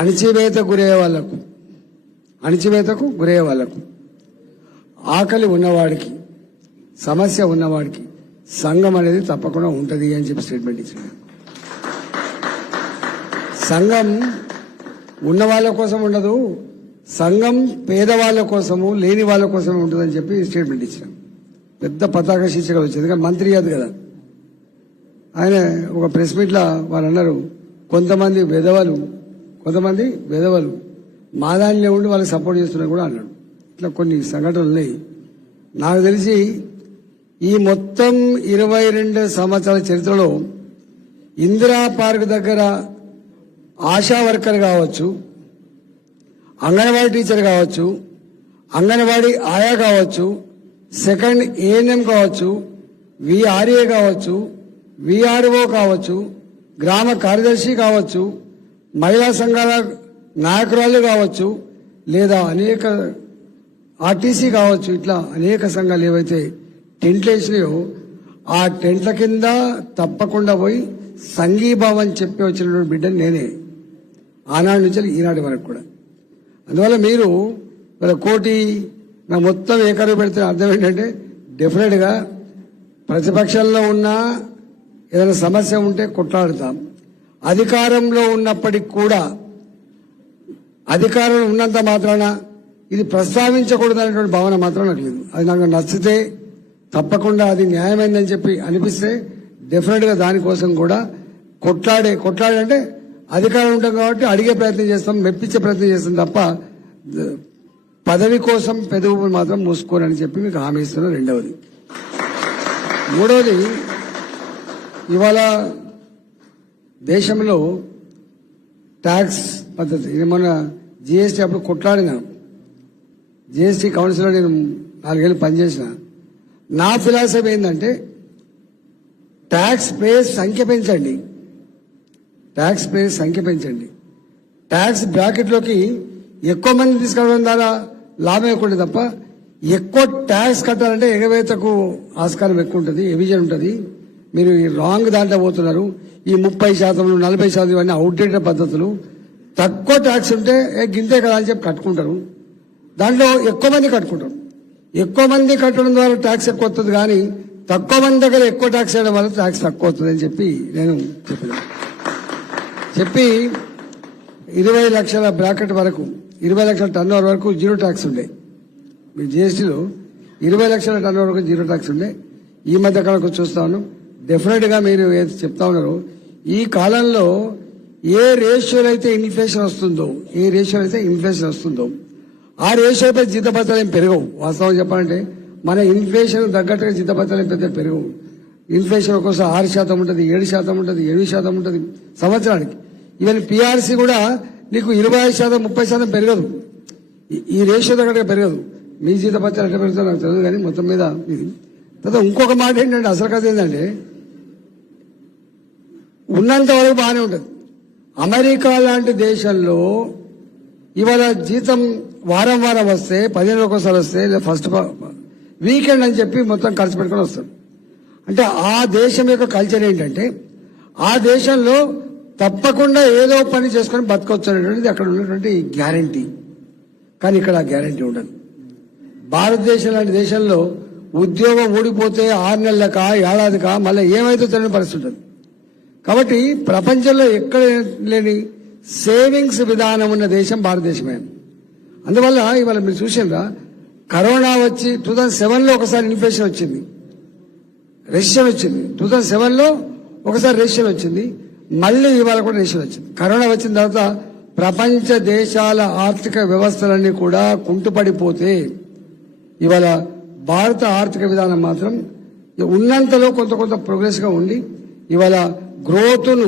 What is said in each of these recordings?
అణిచివేతకు గురయ్యే వాళ్లకు ఆకలి ఉన్నవాడికి సమస్య ఉన్నవాడికి సంఘం అనేది తప్పకుండా ఉంటుంది అని చెప్పి స్టేట్మెంట్ ఇచ్చారు. సంఘం ఉన్న వాళ్ళ కోసం ఉండదు, సంఘం పేదవాళ్ళ కోసము లేని వాళ్ళ కోసమే ఉంటుందని చెప్పి స్టేట్మెంట్ ఇచ్చారు. పెద్ద పతాక శీర్షికలు వచ్చింది. మంత్రి కాదు కదా ఆయన. ఒక ప్రెస్ మీట్లో వారు అన్నారు, కొంతమంది వెధవలు మా దానిలో ఉండి వాళ్ళకి సపోర్ట్ చేస్తున్నారు కూడా అన్నాడు. ఇట్లా కొన్ని సంఘటనలు ఉన్నాయి. నాకు తెలిసి ఈ మొత్తం 22 సంవత్సరాల చరిత్రలో ఇందిరా పార్క్ దగ్గర ఆశా వర్కర్ కావచ్చు, అంగన్వాడీ టీచర్ కావచ్చు, అంగన్వాడీ ఆయా కావచ్చు, సెకండ్ ఏఎన్ఎం కావచ్చు, విఆర్ఏ కావచ్చు, విఆర్ఓ కావచ్చు, గ్రామ కార్యదర్శి కావచ్చు, మహిళా సంఘాల నాయకురాలు కావచ్చు, లేదా అనేక ఆర్టీసీ కావచ్చు, ఇట్లా అనేక సంఘాలు ఏవైతే టెంట్లు వేసినాయో ఆ టెంట్ల కింద తప్పకుండా పోయి సంఘీభావం చెప్పి వచ్చినటువంటి బిడ్డని నేనే, ఆనాటి నుంచి ఈనాటి వరకు కూడా. అందువల్ల మీరు కోటి నా మొత్తం ఏకరువు పెడితే అర్థం ఏంటంటే, డెఫినెట్గా ప్రతిపక్షంలో ఉన్నా ఏదైనా సమస్య ఉంటే కొట్లాడుతాం. అధికారంలో ఉన్నప్పటికి కూడా అధికారంలో ఉన్నంత మాత్రాన ఇది ప్రస్తావించకూడదు అనేటువంటి భావన మాత్రం నాకు లేదు. అది నాకు నచ్చితే తప్పకుండా అది న్యాయమైందని చెప్పి అనిపిస్తే డెఫినెట్గా దానికోసం కూడా కొట్లాడే అధికారం ఉంటాం కాబట్టి అడిగే ప్రయత్నం చేస్తాం, మెప్పించే ప్రయత్నం చేస్తాం తప్ప పదవి కోసం పెదవులు మాత్రం మూసుకోరని చెప్పి మీకు హామీ ఇస్తున్నా. రెండవది. మూడవది, ఇవాళ దేశంలో ట్యాక్స్ పద్ధతి, మొన్న జిఎస్టీ అప్పుడు కొట్లాడిన, జిఎస్టీ కౌన్సిల్లో నేను 4 ఏళ్ళు పనిచేసిన. నా ఫిలాసఫీ ఏంటంటే ట్యాక్స్ పేయర్స్ సంఖ్య పెంచండి, ట్యాక్స్ బ్రాకెట్లోకి ఎక్కువ మంది తీసుకురావడం ద్వారా లాభం ఎక్కువ ఉంటుంది తప్ప ఎక్కువ ట్యాక్స్ కట్టాలంటే ఎగవేతకు ఆస్కారం ఎక్కువ ఉంటుంది, ఎవిజన్ ఉంటుంది. మీరు ఈ రాంగ్ దాంట్లో పోతున్నారు. ఈ 30%, 40% ఇవన్నీ అవుట్డేటెడ్ పద్ధతులు. తక్కువ ట్యాక్స్ ఉంటే గింతే కదా అని చెప్పి కట్టుకుంటారు. దాంట్లో ఎక్కువ మంది కట్టుకుంటారు. ఎక్కువ మంది కట్టడం ద్వారా ట్యాక్స్ ఎక్కువ వస్తుంది, కానీ తక్కువ మంది దగ్గర ఎక్కువ ట్యాక్స్ వేయడం వల్ల ట్యాక్స్ తక్కువ వస్తుంది అని చెప్పి నేను చెప్పి 20 లక్షల బ్రాకెట్ వరకు, 20 లక్షల టర్న్ ఓవర్ వరకు జీరో ట్యాక్స్ ఉండే. మీ జిఎస్టీలో 20 లక్షల టర్న్ ఓవర్ వరకు జీరో ట్యాక్స్ ఉండే. ఈ మధ్య కాలంలో చూస్తా ఉన్నాం. డెఫినెట్గా మీరు ఏది చెప్తా ఉన్నారు, ఈ కాలంలో ఏ రేషియోలో అయితే ఇన్ఫ్లేషన్ వస్తుందో ఆ రేషియోపై జీతభత్యాలు ఏం పెరగవు. వాస్తవం చెప్పాలంటే మన ఇన్ఫ్లేషన్ తగ్గట్టుగా జీతభత్యాలు పెద్ద పెరగవు. ఇన్ఫ్లేషన్ ఒక్కోసారి 6% ఉంటుంది, 7% ఉంటుంది, 8% ఉంటుంది సంవత్సరానికి. ఈవెన్ పిఆర్సీ కూడా నీకు 25%, 30% పెరగదు. ఈ రేషియో తగ్గట్టుగా పెరగదు. మీ జీతభత్యాలు ఎట్లా పెరుగుతుందో నాకు తెలియదు, కానీ మొత్తం మీద ఇది. తర్వాత ఇంకొక మాట ఏంటంటే, అసలు కథ ఏంటంటే, ఉన్నంత వరకు బాగానే ఉంటుంది. అమెరికా లాంటి దేశంలో ఇవాళ జీతం వారం వస్తే, 15 రోజులకు ఒకసారి వస్తే, ఫస్ట్ వీకెండ్ అని చెప్పి మొత్తం ఖర్చు పెట్టుకొని వస్తారు. అంటే ఆ దేశం యొక్క కల్చర్ ఏంటంటే, ఆ దేశంలో తప్పకుండా ఏదో పని చేసుకొని బతకొచ్చు అనేటువంటిది అక్కడ ఉన్నటువంటి గ్యారంటీ. కానీ ఇక్కడ ఆ గ్యారంటీ ఉండదు. భారతదేశం లాంటి దేశంలో ఉద్యోగం ఊడిపోతే 6 నెలలకా, ఏడాదికా మళ్ళీ ఏమైతే తెలియని పరిస్థితి ఉంటుంది. కాబట్టి ప్రపంచంలో ఎక్కడ లేని సేవింగ్స్ విధానం ఉన్న దేశం భారతదేశమే. అందువల్ల ఇవాళ మీరు చూసిండ్రా, కరోనా వచ్చి 2007లో ఒకసారి ఇన్ఫ్లేషన్ వచ్చింది, రెసిషన్ వచ్చింది. 2007లో ఒకసారి రెసిషన్ వచ్చింది, మళ్ళీ ఇవాళ కూడా రెసిషన్ వచ్చింది. కరోనా వచ్చిన తర్వాత ప్రపంచ దేశాల ఆర్థిక వ్యవస్థలన్నీ కూడా కుంటుపడిపోతే ఇవాళ భారత ఆర్థిక విధానం మాత్రం ఉన్నంతలో కొంత ప్రోగ్రెస్ గా ఉండి ఇవాళ గ్రోత్ను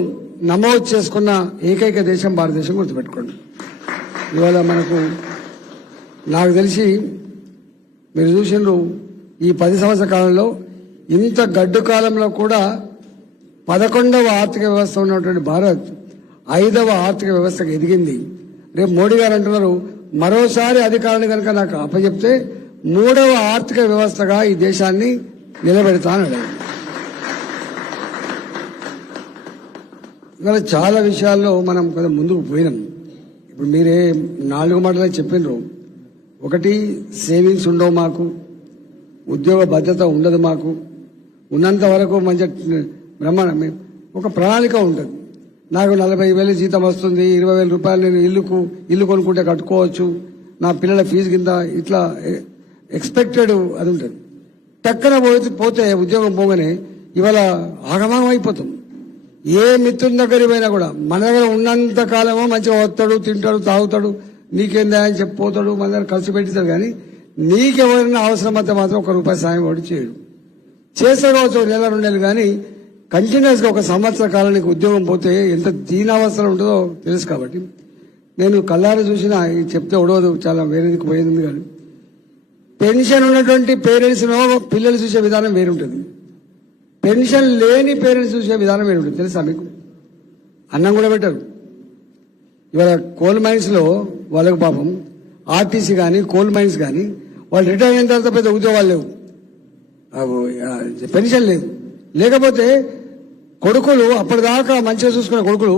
నమోదు చేసుకున్న ఏకైక దేశం భారతదేశం. గుర్తుపెట్టుకోండి. ఇవాళ నాకు తెలిసి మీరు చూసిండ్రు, ఈ 10 సంవత్సరాల కాలంలో ఇంత గడ్డు కాలంలో కూడా 11వ ఆర్థిక వ్యవస్థ ఉన్నటువంటి భారత్ 5వ ఆర్థిక వ్యవస్థకు ఎదిగింది. రేపు మోడీ గారు అంటున్నారు, మరోసారి అధికారాన్ని కనుక నాకు అప్పచెప్తే 3వ ఆర్థిక వ్యవస్థగా ఈ దేశాన్ని నిలబెడతానని. ఇవాళ చాలా విషయాల్లో మనం కొంత ముందుకు పోయినాం. ఇప్పుడు మీరే 4 మాటలే చెప్పినారు. ఒకటి, సేవింగ్స్ ఉండవు మాకు, ఉద్యోగ భద్రత ఉండదు మాకు, ఉన్నంత వరకు మంచి బ్రహ్మాండ ఒక ప్రణాళిక ఉంటుంది. నాకు 40,000 జీతం వస్తుంది, 20,000 రూపాయలు నేను ఇల్లు కొనుక్కుంటే కట్టుకోవచ్చు, నా పిల్లల ఫీజు కింద ఇట్లా ఎక్స్పెక్టెడ్ అది ఉంటుంది. టక్కన పోతే ఉద్యోగం పోగానే ఇవాళ ఆగమాగం అయిపోతుంది. ఏ మిత్రుని దగ్గర పోయినా కూడా మన దగ్గర ఉన్నంత కాలమో మంచిగా వస్తాడు, తింటాడు, తాగుతాడు, నీకేందా అని చెప్పిపోతాడు, మన దగ్గర ఖర్చు పెట్టిస్తాడు. కానీ నీకెవరైనా అవసరం అయితే మాత్రం ₹1 సాయం వాడు చేయడు. చేస్తాడు కావచ్చు 1 నెల 2 నెలలు, కానీ కంటిన్యూస్ గా 1 సంవత్సర కాలం నీకు ఉద్యోగం పోతే ఎంత దీనావస్థలు ఉంటుందో తెలుసు. కాబట్టి నేను కళ్ళారు చూసిన చెప్తే ఒడవదు, చాలా వేరేదికి పోయింది. కానీ పెన్షన్ ఉన్నటువంటి పేరెంట్స్ పిల్లలు చూసే విధానం వేరుంటుంది, పెన్షన్ లేని పేరెంట్స్ చూసే విధానం వేరుంటుంది. తెలుసా మీకు? అన్నం కూడా పెట్టారు. ఇవాళ కోల్ మైన్స్ లో వాళ్ళకు పాపం ఆర్టీసీ కానీ కోల్ మైన్స్ కానీ వాళ్ళు రిటైర్ అయిన తర్వాత పెద్ద ఉద్యోగాలు లేవు, పెన్షన్ లేదు. లేకపోతే కొడుకులు అప్పటిదాకా మంచిగా చూసుకునే కొడుకులు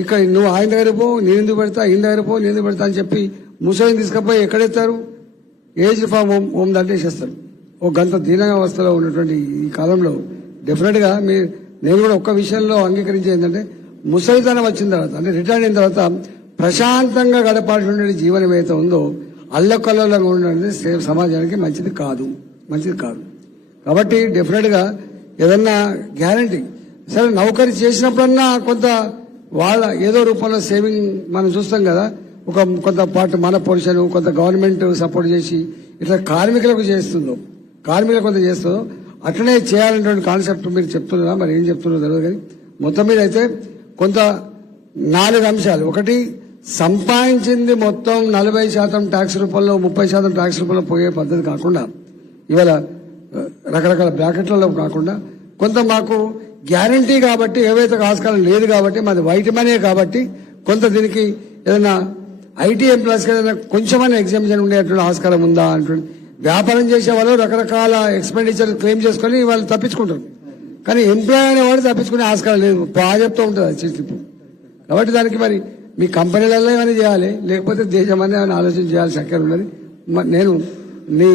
ఇక్కడ నువ్వు ఆయన దగ్గర పో, నేను ఎందుకు పెడతా, ఈయన దగ్గర పో, నేను ఎందుకు పెడతా అని చెప్పి ముసలిని తీసుకుపోయి ఎక్కడెత్తారు, ఏజ్ ఫామ్ హోమ్ దాటేసేస్తారు. ఒక గంట దీనావస్థలో ఉన్నటువంటి ఈ కాలంలో డెఫినెట్ గా నేను కూడా ఒక్క విషయంలో అంగీకరించేది ఏంటంటే, ముసలితనం వచ్చిన తర్వాత అంటే రిటైర్ అయిన తర్వాత ప్రశాంతంగా గడపాల్సినటువంటి జీవనం ఏదైతే ఉందో అల్లకల్లోలంగా ఉండడం సమాజానికి మంచిది కాదు. కాబట్టి డెఫినెట్ గా ఏదన్నా గ్యారంటీ సరే నౌకరీ చేసినప్పుడన్నా కొంత వాళ్ళ ఏదో రూపంలో సేవింగ్ మనం చూస్తాం కదా. కొంత పాటు మన పొజిషన్, కొంత గవర్నమెంట్ సపోర్ట్ చేసి ఇట్లా కార్మికులకు కొంత చేస్తుందో అట్లనే చేయాలనేటువంటి కాన్సెప్ట్ మీరు చెప్తున్నారా, మరి ఏం చెప్తున్నారో తెలియదు. కానీ మొత్తం మీద అయితే కొంత 4 అంశాలు. ఒకటి, సంపాదించింది మొత్తం 40% ట్యాక్స్ రూపంలో, 30% ట్యాక్స్ రూపంలో పోయే పద్ధతి కాకుండా, ఇవాళ రకరకాల బ్రాకెట్లలో కాకుండా కొంత మాకు గ్యారంటీ కాబట్టి, ఏవైతే ఆస్కారం లేదు కాబట్టి, మాది వైట్ మనీ కాబట్టి కొంత దీనికి ఏదైనా ఐటీ ఎంప్లాయీస్కి ఏదైనా కొంచెమైనా ఎగ్జామ్షన్ ఉండేటువంటి ఆస్కారం ఉందా అంటుంది. వ్యాపారం చేసే వాళ్ళు రకరకాల ఎక్స్పెండిచర్ క్లెయిమ్ చేసుకుని వాళ్ళు తప్పించుకుంటారు, కానీ ఎంప్లాయ్ అనేవాడు తప్పించుకునే ఆస్కారం లేదు, బాగా చెప్తూ ఉంటుంది అది చిట్లిప్పు. కాబట్టి దానికి మరి మీ కంపెనీలలో ఏమైనా చేయాలి, లేకపోతే దేశం అనే ఆలోచన చేయాల్సి అక్కడ ఉన్నది. నేను నీ